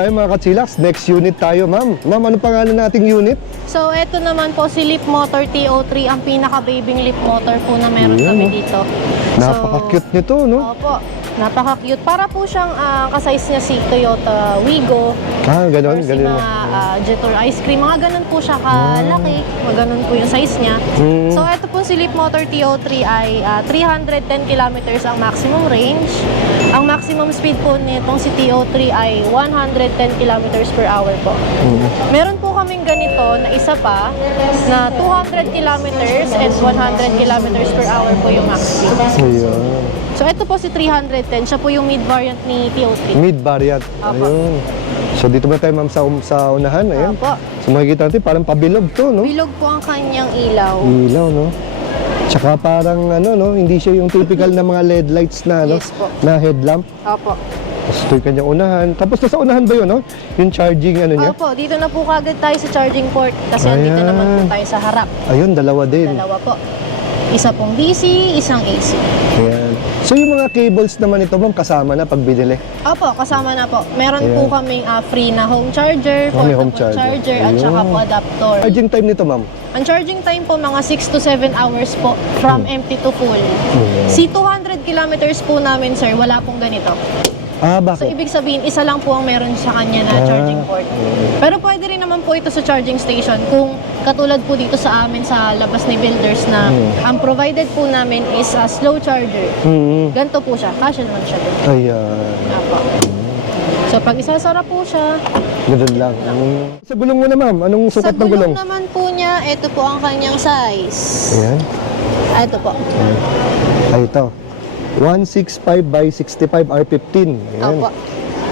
tayo mga kachilax. Next unit tayo, ma'am. Ma'am, ano pangalan nating unit? So, ito naman po si Leap Motor TO3, ang pinaka-babing leap motor po na meron kami dito. Napaka-cute nito, no? Opo, napaka-cute. Para po siyang kasize niya si Toyota Wigo. Ganon, Or si ganon. mga Jetor Ice Cream. Mga ganun po siya kalaki. Mga ganun po yung size niya. So, ito po si Leap Motor TO3 ay 310 kilometers ang maximum range. Ang maximum speed po nitong si TO3 ay 110 kilometers per hour po. Meron po kaming ganito na isa pa na 200 kilometers and 100 kilometers per hour po yung max speed. Ayan. So, ito po si 310. Siya po yung mid-variant ni TO3. Mid-variant. Apo. Ayun. So, dito ba tayo, ma'am, sa unahan? Ayan. Opo. So, makikita natin, parang pabilog to, no? Bilog po ang kanyang ilaw. Ilaw, no? Tsaka parang, ano, no? Hindi siya yung typical na mga LED lights na, no? Yes po. Na headlamp. Opo. Tapos ito yung kanyang unahan. Tapos nasa unahan ba yun, no? Yung charging, ano niya? Opo, dito na po kagad tayo sa charging port kasi andito Ayan. naman po tayo sa harap. Ayun, dalawa din. Dalawa po. Isa pong DC, isang AC. Ayan. So, yung mga cables naman ito, ma'am, kasama na pag binili. Opo, kasama na po. Meron Ayan. po kaming free na home charger, May portable home charger. charger, at saka Ayun. po adapter. Charging time nito, ma'am? Ang charging time po mga 6 to 7 hours po from empty to full. Si 200 kilometers po namin, sir, wala pong ganito. So, Bakit? ibig sabihin, isa lang po ang meron sa kanya na charging port. Pero pwede rin naman po ito sa charging station kung katulad po dito sa amin sa labas ni builders na ang provided po namin is a slow charger. Ganito po siya. Kasya naman siya doon. Ayan. Apo. So, pag isasara po siya, Ganun lang. Sa gulong mo na, ma'am, anong sa sukat ng gulong? gulong naman po niya, ito po ang kanyang size. Ayan. Ito po. Ay, ito. 165 by 65 R15. Ayan. Opo.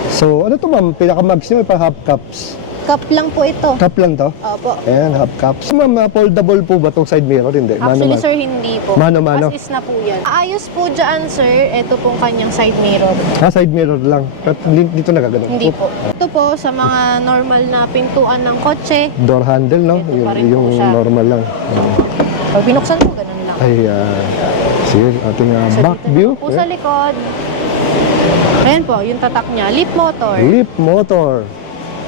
So, ano to, ma'am? Pinaka-max niyo, pa half cups. Cup lang po ito. Cup lang to? Opo. Ayan, half cups. Ma'am, foldable po ba itong side mirror? Hindi. Actually, Mano-mano. sir, hindi po. Mano-mano. As is na po yan. Ayos po dyan, sir. Ito pong kanyang side mirror. Side mirror lang. At dito nagagano. Hindi po. Ito po, sa mga normal na pintuan ng kotse, Door handle, no? Ito pa rin po Yung siya. normal lang. pag binuksan po, ganun lang. Ayan. Sige, ating So, back dito view. naman po sa likod. Ayan po, yung tatak niya. Leap motor. Leap motor.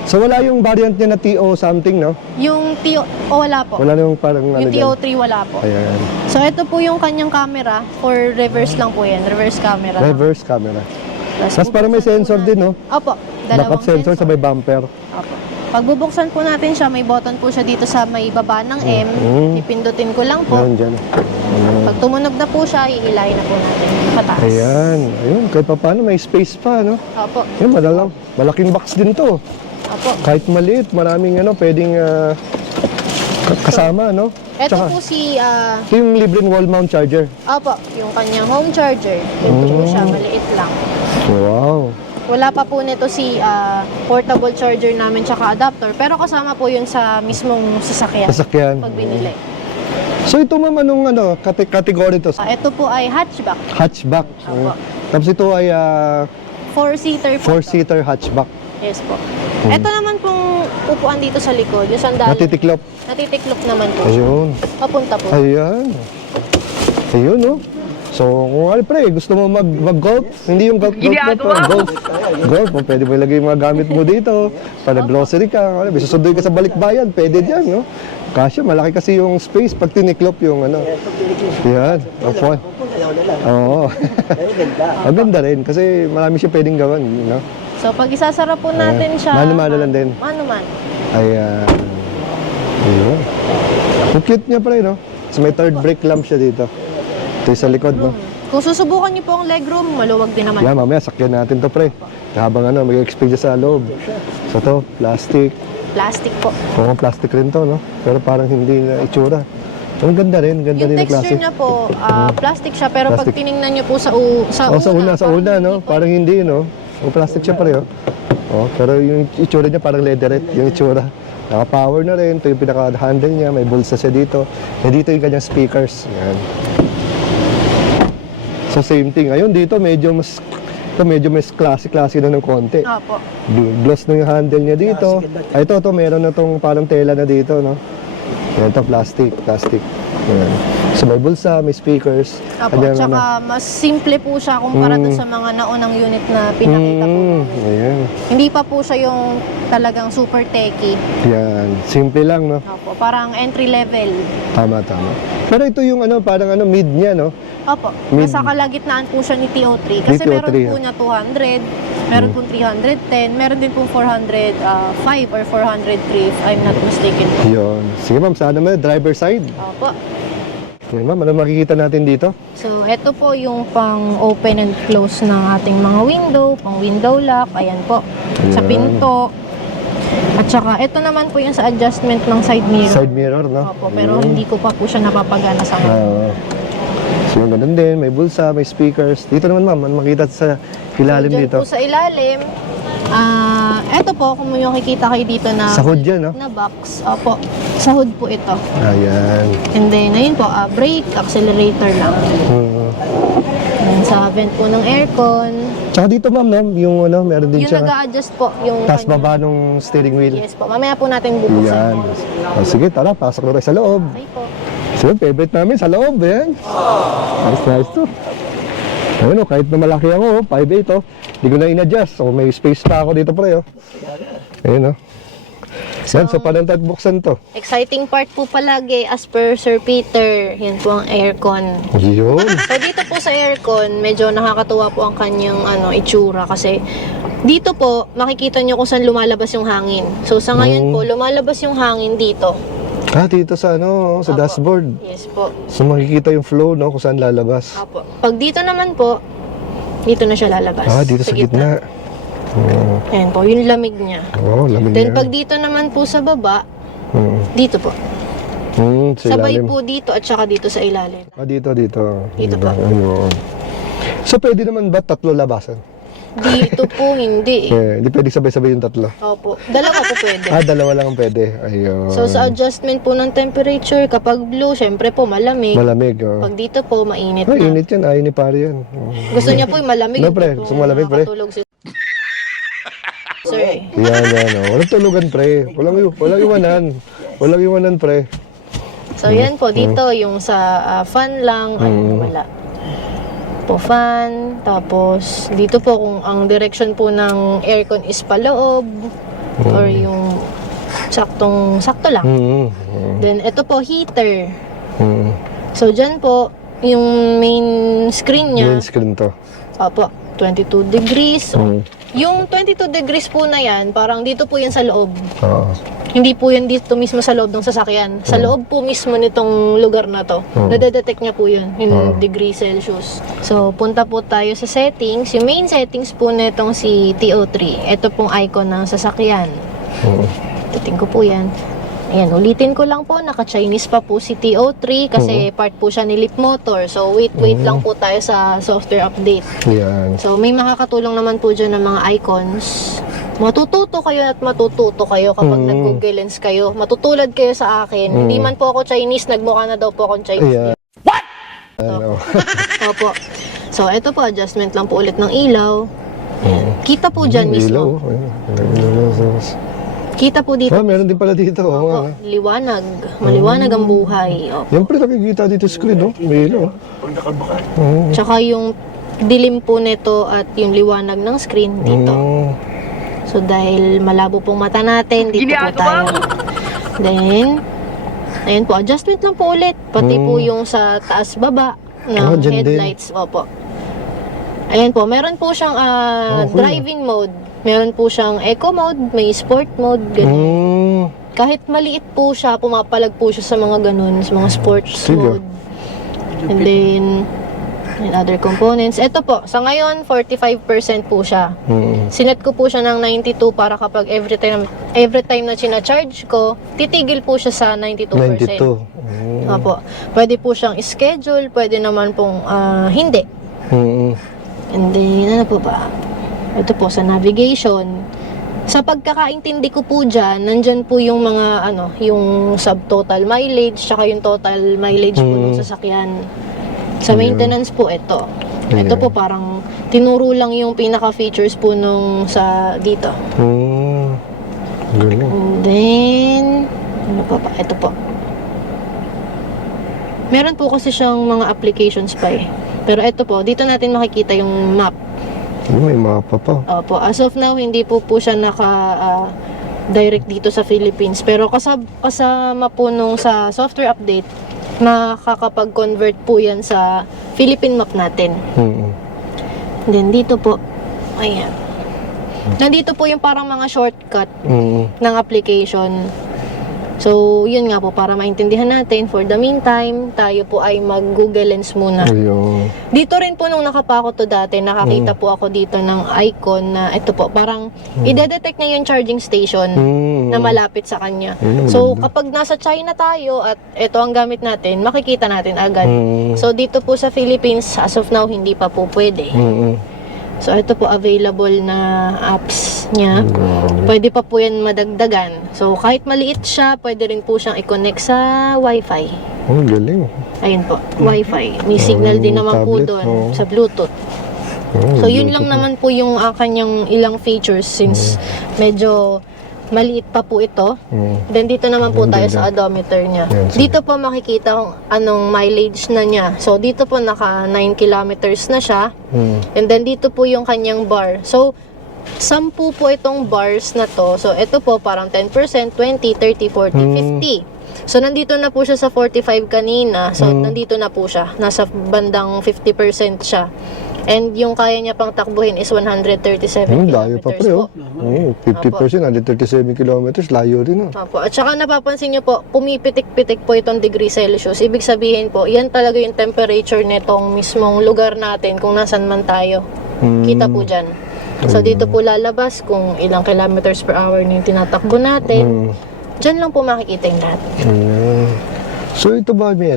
So, wala yung variant niya na TO something, no? Yung TO, wala po. Wala yung parang ano Yung dyan. TO3 wala po. Ayan. So, ito po yung kanyang camera. For reverse lang po yan. Reverse camera. Reverse camera. Tapos parang may bubuksan po sensor din, no? Opo. Dalawang Backup sensor sa may bumper. Opo. Pag bubuksan po natin siya, may button po siya dito sa may baba ng M. Ipindutin ko lang po. Meron dyan. Pag tumunog na po siya, ihilahin na po natin pataas. Ayan. Ayun, kahit pa paano, may space pa, no? Opo. Ayun, malaking box din to. Opo. Kahit maliit, maraming pwedeng kasama, no? Ito Tsaka, po si, ito yung libreng wall mount charger. opo, yung kanyang home charger. Ito po siya, maliit lang. Wow. Wala pa po nito si portable charger namin tsaka adapter. Pero kasama po yun sa mismong sasakyan. Sasakyan. Pag binili. So ito, ma'am, anong category to? Ito po ay hatchback. Hatchback. Opo. Tapos ito ay 4-seater po. 4-seater hatchback. Yes po. Ito naman pong upuan dito sa likod, yung sandali. Natitiklop. Natitiklop naman po. Ayun. Papunta po. Ayan. Ayun, no? So, kung pre, gusto mo mag-golf, hindi yung golf, golf, pwede mo ilagay yung mga gamit mo dito, para grocery ka, may susunduin ka sa balikbayan, pwede dyan, no? Kasi malaki kasi yung space pag tiniklop yung ano. Yan, opo. Oo. Ang ganda rin, kasi marami siya pwedeng gawin, no? So, pag isasara po natin siya... Mano-mano lang din. Mano-mano. Ayan. Ayun. Ang cute niya pre, no? So, may third brake lamp siya dito. Ito yung sa likod, no? Kung susubukan niyo po ang legroom, maluwag din naman. Yan, mamaya sakyan natin to pre. Habang mag-experience sa loob. So to, plastic. Plastic po. Oo, plastic rin to, no? Pero parang hindi na itsura. Ang ganda rin, ganda Yung rin ng klase. texture niya po, plastic siya, pero pag Plastic. tiningnan niyo po sa una, Sa una, no? Parang hindi, no? O, plastic siya pareho. Oh, pero yung itsura niya parang leatherette, yung itsura. Naka-power na rin. Ito yung pinaka-handle niya. May bulsa siya dito. And dito yung kanyang speakers. Yan. So, same thing. Ayun, dito medyo mas classic-classic na ng konti. Opo. Gloss na yung handle niya dito. Ay, ito, meron na tong parang tela na dito, no? Yan ito, plastic. Yan. So may bulsa, may speakers. Opo, Kanyang tsaka mas simple po siya kumpara doon sa mga naunang unit na pinakita po namin. Ayan. Hindi pa po siya yung talagang super techy. Yan. Simple lang, no? Opo, parang entry level. Tama. Pero ito yung parang mid niya, no? Opo, Mid- nasa kalagitnaan po siya ni TO3 kasi Ni meron TO3, po niya 200, meron po 310, meron din po 405 or 403 if I'm not mistaken. Yun. Sige ma'am, saan naman? Driver side. Opo. Yan ma'am, ano makikita natin dito? So, ito po yung pang open and close ng ating mga window, pang window lock, ayan po. Sa Ayan. pinto. At saka, ito naman po yung sa adjustment ng side mirror. Side mirror, no? Opo, pero hindi ko pa po siya napapagana sa ngayon. So yung ganun din, may bulsa, may speakers. Dito naman ma'am, ano makita sa ilalim Diyan dito? po sa ilalim, ito po, kung may makikita kayo dito na Sa hood yan, no? na box. Opo, sa hood po ito. Ayan. And then, ayun po, brake, accelerator lang. And sa vent po ng aircon. Tsaka dito ma'am, no? Yung meron din Yung siya. nag-a-adjust po, yung Taas kanya. baba nung steering wheel. Yes po, mamaya po natin bubuksan. Yan. O, sige, tara, pasok na tayo sa loob. Okay po. Sige, favorite namin sa loob, yan. Nice to. Ayun, kahit na malaki ako, 5'8", hindi ko na in-adjust. So, may space pa ako dito, pre, Ayun, Yan, so paano natin buksan to? Exciting part po palagi as per Sir Peter. Yan po ang aircon. Yun. So dito po sa aircon, medyo nakakatuwa po ang kanyang itsura kasi dito po makikita nyo kung saan lumalabas yung hangin. So sa ngayon po, lumalabas yung hangin dito. Dito sa sa Apo. dashboard. Yes po. So makikita yung flow, no, kung saan lalabas. Apo. Pag dito naman po, dito na siya lalabas. Dito sa gitna. Ayan po, yung lamig niya. Lamig Then na. pag dito naman po sa baba, dito po. Sa Sabay ilalim. po dito at saka dito sa ilalim. Dito. Dito pa. Ayun. So pwede naman ba tatlo labasan? Dito po hindi. Hindi pwede sabay-sabay yung tatlo. Opo. Dalawa po pwede. Dalawa lang ang pwede. Ayun. So sa adjustment po ng temperature, kapag blue, syempre po malamig. Malamig, Pag dito po, mainit na. init yan. Ayaw ni pare yan. Gusto niya po yung malamig. No, pre. Hindi po Gusto mo malamig, pre? nakakatulog si Sir. Yan. Walang tulugan, pre. Walang iwanan. Walang iwanan, pre. So yan po, dito yung sa fan lang, wala. Po fan, tapos dito po kung ang direction po ng aircon is paloob or yung sakto lang. Then ito po heater. So dyan po yung main screen niya. Main screen to. Opo, 22 degrees. Yung 22 degrees po na yan, parang dito po yan sa loob. Hindi po yan dito mismo sa loob ng sasakyan. Sa loob po mismo nitong lugar na to. Nadedetect niya po yun, yung degree Celsius. So, punta po tayo sa settings. Yung main settings po nitong si TO3. Ito pong icon ng sasakyan. Tuting ko po yan. Ayan, ulitin ko lang po, naka-Chinese pa po si TO3 kasi part po siya ni Leapmotor. So, wait lang po tayo sa software update. Yan. So, may makakatulong naman po dyan ng mga icons. Matututo kayo kapag nag-Google Lens kayo. Matutulad kayo sa akin. Hindi man po ako Chinese, nagmukha na daw po akong Chinese. Ayan. What? Ano? Opo. So, ito po, adjustment lang po ulit ng ilaw. Ayan. Kita po dyan mismo. Kita po dito. Meron din pala dito. Opo, liwanag. Maliwanag ang buhay. Opo. Yan pre, nakikita dito sa screen, no? May ilaw. Tsaka yung dilim po nito at yung liwanag ng screen dito. So, dahil malabo pong mata natin, dito po tayo. Then, ayun po, adjustment lang po ulit. Pati po yung sa taas-baba ng dyan headlights. Opo. Ayan po, meron po siyang driving mode. Meron po siyang eco mode, may sport mode, ganun. Kahit maliit po siya, pumapalag po siya sa mga ganun, sa mga sports mode. And then, and other components. Ito po, sa ngayon, 45% po siya. Sinet ko po siya ng 92 para kapag every time na charge ko, titigil po siya sa 92%. 92. Opo. Pwede po siyang schedule, pwede naman pong hindi. And then, ano po ba? Ito po, sa navigation. Sa pagkakaintindi ko po dyan, nandyan po yung mga, yung subtotal mileage, tsaka yung total mileage po ng sasakyan. Sa maintenance po, ito. Ito po parang tinuro lang yung pinaka-features po nung sa dito. Galing. And then, ano pa ba? Ito po. Meron po kasi siyang mga applications pa eh. Pero ito po, dito natin makikita yung map. May mapa pa. Opo, as of now, hindi po siya direct dito sa Philippines. Pero kasama po nung sa software update, makakapag-convert po yan sa Philippine map natin. Then dito po, ayan. Nandito po yung parang mga shortcut ng application. So, yun nga po, para maintindihan natin, for the meantime, tayo po ay mag-Google Lens muna. Ayun. Dito rin po nung nakapako to dati, nakakita po ako dito ng icon na ito po, parang ide-detect niya yung charging station na malapit sa kanya. So, kapag nasa China tayo at ito ang gamit natin, makikita natin agad. So, dito po sa Philippines, as of now, hindi pa po pwede. So, ito po available na apps niya. Pwede pa po yan madagdagan. So, kahit maliit siya, pwede rin po siyang i-connect sa Wi-Fi. Oh, galing. Ayun po, Wi-Fi. May signal din naman po tablet, doon sa Bluetooth. So, yun lang naman po yung kanyang ilang features since medyo maliit pa po ito. Then, dito naman po tayo sa odometer niya. Dito po makikita kung anong mileage na niya. So, dito po naka 9 kilometers na siya. And then, dito po yung kanyang bar. So, 10 po itong bars na to. So, ito po parang 10%, 20, 30, 40, 50. So, nandito na po siya sa 45 kanina. So, nandito na po siya. Nasa bandang 50% siya. And yung kaya niya pang takbuhin is 137 Layo pa kilometers pre, po. 50%, 137 kilometers, layo rin. Opo. At saka napapansin niyo po, pumipitik-pitik po itong degree Celsius. Ibig sabihin po, yan talaga yung temperature nitong mismong lugar natin kung nasan man tayo. Kita po dyan. So, dito po lalabas kung ilang kilometers per hour na yung tinatakbo natin. Dyan lang po makikita yung lahat. So ito ba may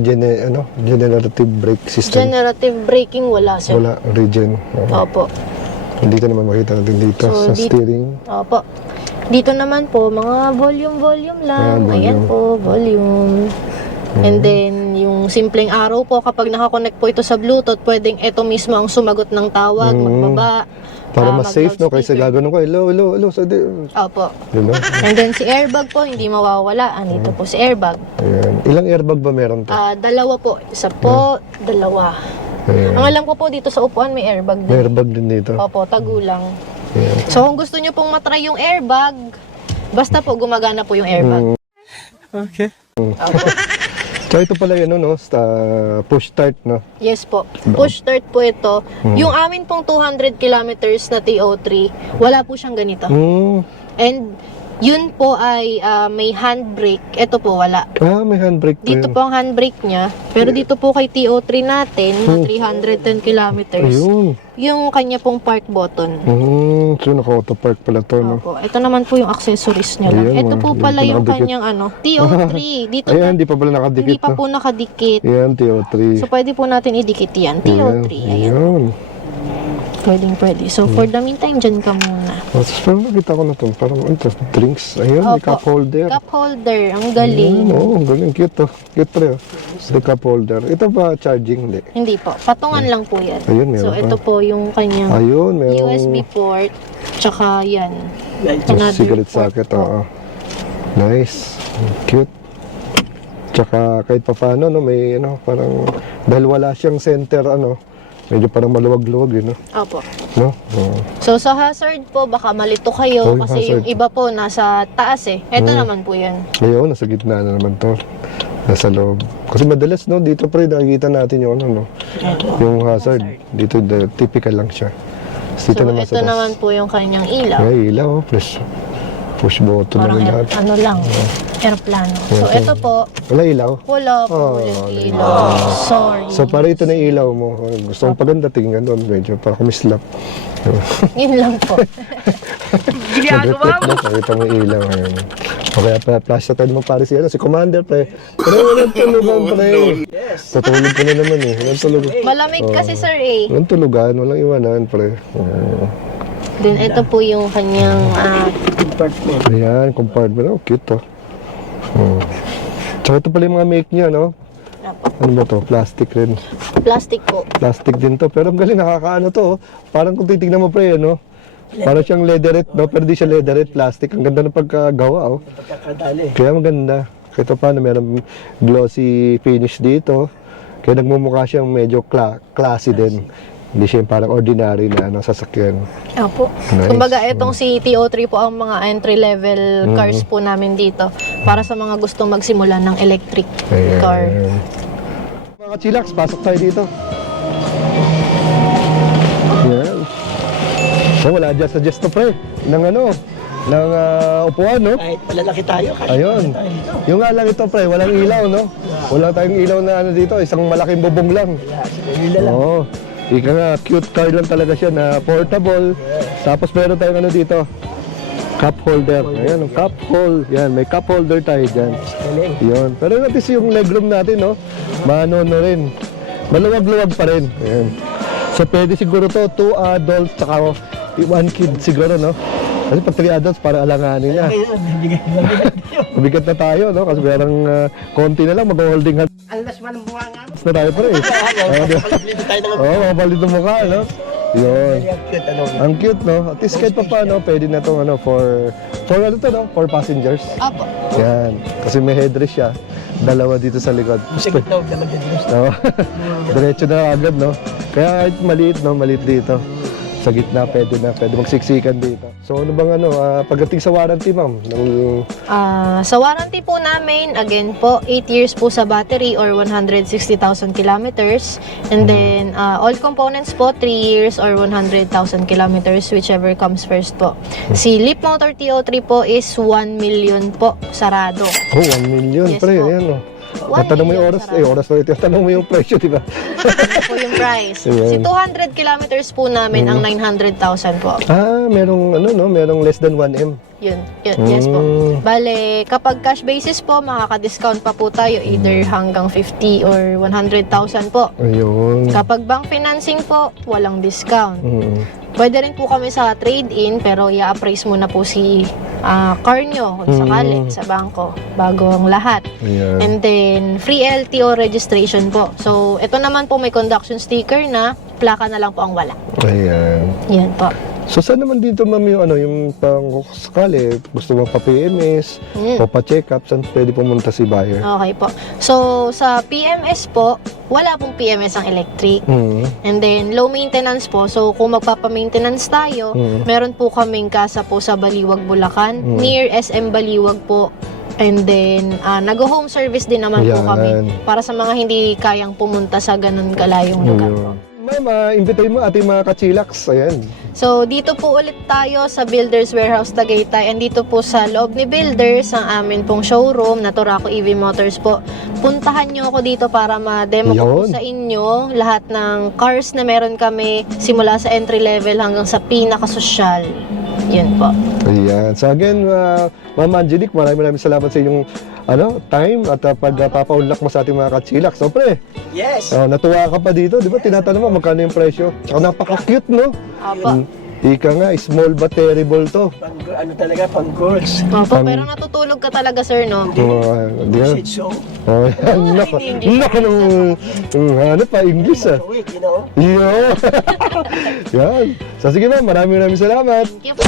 generative brake system? Generative braking wala, sir. Wala, regen. Opo. Dito naman makita natin dito So, sa steering. Opo. Dito naman po, mga volume lang. volume. Ayan po, volume. And then, yung simpleng arrow po, kapag nakakonect po ito sa Bluetooth, pwedeng ito mismo ang sumagot ng tawag, magbaba. Para mas safe, no? Kaysa gagawin ko, hello. So, Opo. diba? And then, si airbag po, hindi mawawala. Andito po si airbag. Ayan. Ilang airbag ba meron to? Dalawa po. Isa po, dalawa. Ayan. Ang alam ko po, dito sa upuan, may airbag May din. airbag din dito. Opo, tagulang. Ayan. So, kung gusto nyo pong matry yung airbag, basta po gumagana po yung airbag. Okay. Opo. So ito pala yun, no? Push start, no? Yes po. Push start po ito. Yung amin pong 200 kilometers na TO3, wala po siyang ganito. And yun po ay may handbrake. Ito po wala. May handbrake po Dito yun. po ang handbrake niya. Pero dito po kay TO3 natin, na 310 kilometers, Ayun. yung kanya pong park button. So naka-auto park pala to, no? Opo. Ito naman po yung accessories niya lang. Ayan, Ito po hindi pala pa yung nakadikit. kanyang TO3. Dito Ayan, na, hindi pa pala nakadikit, hindi pa no? po nakadikit. Ayan, TO3. So, pwede po natin idikit yan. TO3. Ayan. Ayan. Pwede. So, for the meantime, dyan ka muna. Tapos parang nakita ko na to. Parang drinks. Ayun, may Opo. cup holder. Cup holder. Ang galing. Oo, ang galing. Cute to. Cute pre. The cup holder. Ito ba charging? Hindi. Hindi po. Patungan lang po yan. Ayun, meron So, pa. ito po yung kanyang Ayun, merong USB port. Tsaka yan. cigarette port socket. po. Oo. Nice. Cute. Tsaka kahit pa paano, no, may parang dahil wala siyang center, medyo parang maluwag-luwag, Opo. no? Oo. So, sa hazard po, baka malito kayo. Oh, yung kasi hazard. yung iba po, nasa taas eh. Ito naman po yan. Ayun, nasa gitna na naman to. Nasa loob. Kasi madalas, no, dito pre, nakikita natin yung yung hazard. Dito, typical lang siya. Tapos So, dito naman ito sa naman po yung kanyang ilaw. Ay, ilaw, push button Parang naman lahat. aeroplano. So, ito po, Wala ilaw? wala po ulit ilaw. Sorry. So, para ito na yung ilaw mo. Gusto mong paganda, tingnan doon. Medyo para kumislap. Yun lang po. Mag-reflect na, pakita mo yung ilaw. Ayun. O kaya pa, flash na tayo mo pare si Commander, pre. Pero walang tulugan, pre. Tutulog ko na naman eh. Walang tulugan. Malamig kasi, sir eh. Walang tulugan, walang iwanan, pre. Then, ito po yung kanyang Ayan, compartment. Oh, cute to. Tsaka ito pala yung mga make niya, no? Ano ba to? Plastic rin. plastic po. Plastic din to. Pero ang galing, nakakaano to. Parang kung titignan mo, pre, parang siyang leatherette, no? Pero di siya leatherette, plastic. Ang ganda ng pagkagawa, oh. Kaya maganda. Kahit paano, meron glossy finish dito. Kaya nagmumukha siyang medyo classy din. Hindi siya yung parang ordinary na sasakyan. Opo. Nice. Kumbaga, itong si TO3 po ang mga entry-level cars po namin dito para sa mga gustong magsimula ng electric car. Mga chillax, pasok tayo dito. Yan. So, wala adjust to pre. Ng upuan, no? Kahit malalaki tayo. Ayun. Yung nga lang ito, pre, walang ilaw, no? Wala tayong ilaw na dito, isang malaking bubong lang. Oo. Ika nga, cute car lang talaga siya na portable. Tapos meron tayong dito, cup holder. Ayan, cup hold. Yan, may cup holder tayo dyan. Yun. Pero at least yung legroom natin, no? Maano na rin. Maluwag-luwag pa rin. Ayan. So, pwede siguro to 2 adults, tsaka 1 kid siguro, no? Kasi pag 3 adults, para alanganin niya. Mabigat na tayo, no? Kasi merang konti na lang, mag-holding hands Alas man ang bunga nga. na tayo pa rin. Dito tayo naman. Oo, mapalit ng mukha, no? Yun. Cute, ano. Ang cute, no? At least kahit pa paano, pwede na itong for for passengers. Opo. Yan. Kasi may headrest siya. Dalawa dito sa likod. Sa gitna, huwag naman yan. No? Diretso na agad, no? Kaya kahit maliit, no? Maliit dito. Sa gitna, pwede magsiksikan dito. So, ano bang pagdating sa warranty, ma'am? Sa warranty po namin, again po, 8 years po sa battery or 160,000 kilometers. And then, all components po, 3 years or 100,000 kilometers, whichever comes first po. Si Leapmotor TO3 po is 1 million po, sarado. Oh, 1 million, Yes pre. po. Ayan, no? 1 Natanong mo yung million, oras. sarado. Oras na ito. Tanong mo yung presyo, di ba? Ito po yung price. Ayan. Si 200 kilometers po namin, ang 900,000 po. Merong less than 1M. Yun, yes po. Bale, kapag cash basis po, makaka-discount pa po tayo either hanggang 50 or 100,000 po. Ayun. Kapag bank financing po, walang discount. Mm. Pwede rin po kami sa trade-in, pero i-appraise muna po si car nyo kung sakali sa bangko bago ang lahat. Ayan. And then, free LTO registration po. So, ito naman po may conduction sticker na plaka na lang po ang wala. Ayan. Yan po. So, saan naman dito, ma'am, yung pang sakali, gusto mo pa-PMS o pa-check up, saan pwede pumunta si buyer? Okay po. So, sa PMS po, wala pong PMS ang electric. And then, low maintenance po. So, kung magpapa-maintenance tayo, meron po kaming kasa po sa Baliwag, Bulacan. Near SM Baliwag po. And then, nag-home service din naman po Yan. kami. Para sa mga hindi kayang pumunta sa ganun kalayong lugar po. Ma'am, imbitahin mo ating mga kachillax. Ayan. So, dito po ulit tayo sa Builders Warehouse Tagaytay. And dito po sa loob ni Builders, ang amin pong showroom na Turaco EV Motors po. Puntahan nyo ako dito para ma-demo ko po Yun. sa inyo lahat ng cars na meron kami simula sa entry level hanggang sa pinaka-sosyal. Yun po. Ayan. So again, Ma'am Angelique, maraming salamat sa inyong time at pagpapaunlak mo sa ating mga kachillax. So, pre, Yes. natuwa ka pa dito, di ba? Tinatanong mo magkano yung presyo. Tsaka napaka-cute, no? Opo. Ika nga, small but terrible to. Ano talaga, pang girls. Opo, pero natutulog ka talaga, sir, no? Di ba? Shih Tzu. Oh, yan. Nako, hindi nako ano pa, English ah. Week, you know. Yo! Yan. So sige ma'am, maraming salamat. Thank you po.